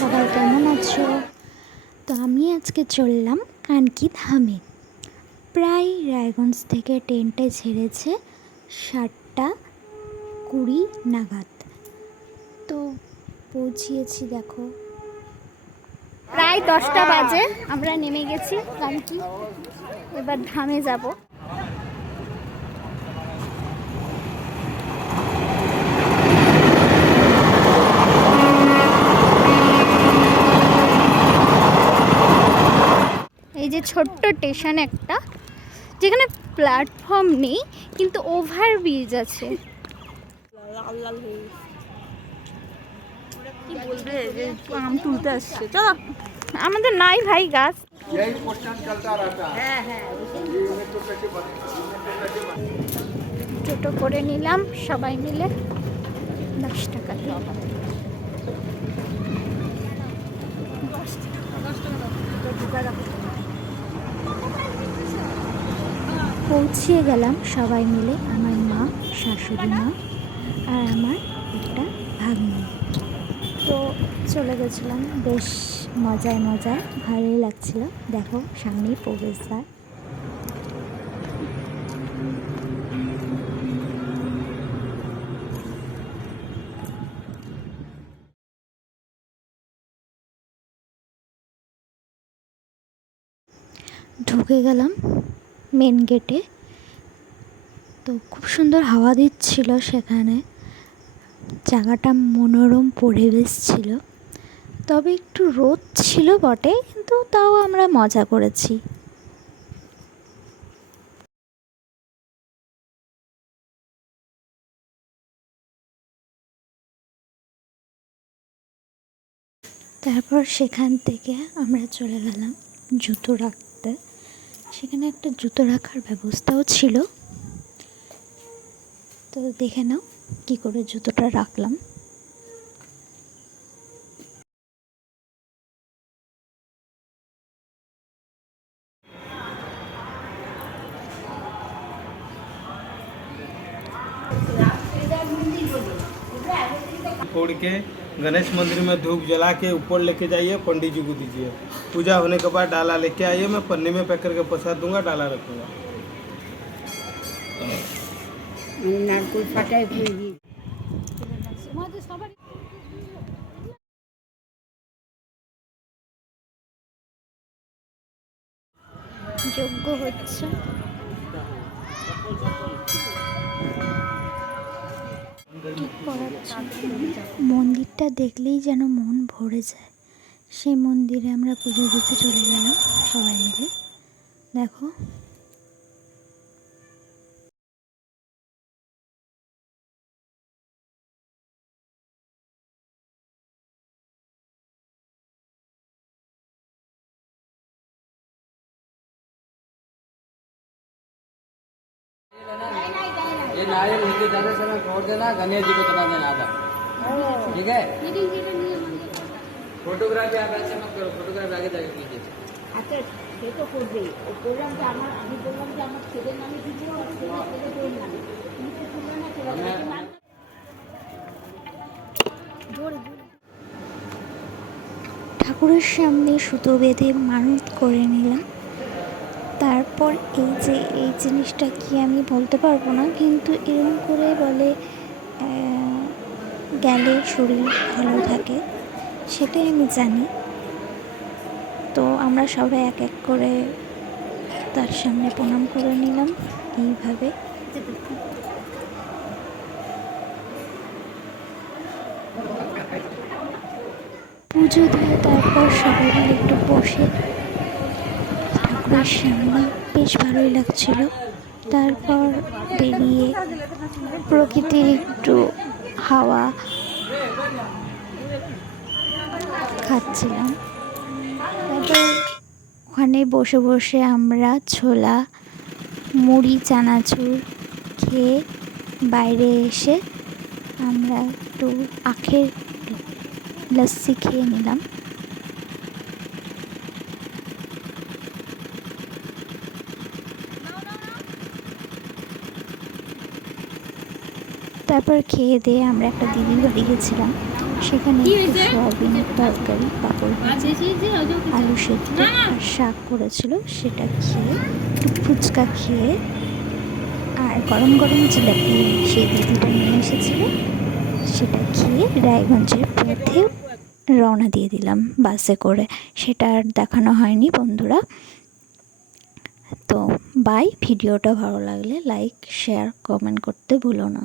সবাই কেমন আছো? তো আমি আজকে চললাম কানকি ধামে। প্রায় রায়গঞ্জ থেকে ট্রেনটা ছেড়েছে 7:20 নাগাদ। তো পৌঁছিয়েছি, দেখো প্রায় 10টা বাজে। আমরা নেমে গেছি কানকি, এবার ধামে যাব। এই যে ছোট্ট স্টেশন একটা, যেখানে প্ল্যাটফর্ম নেই কিন্তু ওভারব্রিজ আছে। কি বলবে যে আম তুলতে আসছে, চলো। আমাদের নাই ভাই গাছ। টোটো করে নিলাম সবাই মিলে 10 টাকা দিয়ে। পৌঁছিয়ে গেলাম সবাই মিলে, আমার মা, শাশুড়ি মা আর আমার একটা ভাগ্নি। তো চলে গেছিলাম, বেশ মজায় ভালোই লাগছিল। দেখো সামনেই প্রবেশদ্বার। ঢুকে গেলাম মেন গেটে। তো খুব সুন্দর হাওয়া দিচ্ছিল সেখানে, জায়গাটা মনোরম পরিবেশ ছিল। তবে একটু রোদ ছিল বটে, কিন্তু তাও আমরা মজা করেছি। তারপর সেখান থেকে আমরা চলে গেলাম জুতো রাখতে। সেখানে একটা জুতো রাখার ব্যবস্থাও ছিল। তো দেখে নাও কী করে জুতোটা রাখলাম। फोड़ के गणेश मंदिर में धूप जला के ऊपर लेके जाइए, पंडित जी को दीजिए। पूजा होने के बाद डाला लेके आइए, मैं पन्नी में पैक करके प्रसाद दूंगा, डाला रखूंगा। যজ্ঞ হচ্ছে। মন্দিরটা দেখলেই যেন মন ভরে যায়। সেই মন্দিরে আমরা পুজো দিতে চলে গেলাম সবাই মিলে। দেখো ये नारियल लेके जाने समय छोड़ देना, गणेश जी को चला देना आधा, ठीक है। फोटोग्राफी आप ऐसे मत करो, फोटोग्राफी आगे जाके कीजिए। আচ্ছা, সে তো করবেই। ও বললাম যে আমি বললাম যে আমার ছেলের নামে দিতে হবে, ছেলে তোর নামে। তুমি তো তুলবে না, ছেলে ঠাকুরের সামনে সুতো বেঁধে মানত করে নিলাম। তারপর এই জিনিসটা কি আমি বলতে পারবো না, কিন্তু এরকম করে বলে গেলে শরীর ভালো থাকে, সেটাই আমি জানি। তো আমরা সবাই এক এক করে তার সামনে প্রণাম করে নিলাম এইভাবে। পুজো দিয়ে তারপর সবাই মিলে একটু বসে ঠাকুরের সামনে বেশ ভালোই লাগছিল। তারপর বেরিয়ে প্রকৃতির একটু হাওয়া খাচ্ছিলাম। তারপর ওখানে বসে বসে আমরা ছোলা, মুড়ি, চানাচুর খেয়ে বাইরে এসে আমরা একটু আখের লস্যি খেয়ে নিলাম। তারপর খেয়ে দিয়ে আমরা একটা দিদির বাড়ি গেছিলাম। সেখানে একটু সয়াবিনের তরকারি, পাঁপড় ভাজা, আলু সেদ্ধ আর শাক করেছিল, সেটা খেয়ে একটু ফুচকা খেয়ে আর গরম গরম জিলাপি সেই দিদিটা নিয়ে এসেছিলো, সেটা খেয়ে রায়গঞ্জের পথে রওনা দিয়ে দিলাম বাসে করে। সেটা আর দেখানো হয়নি বন্ধুরা। তো বাই। ভিডিওটা ভালো লাগলে লাইক, শেয়ার, কমেন্ট করতে ভুলো না।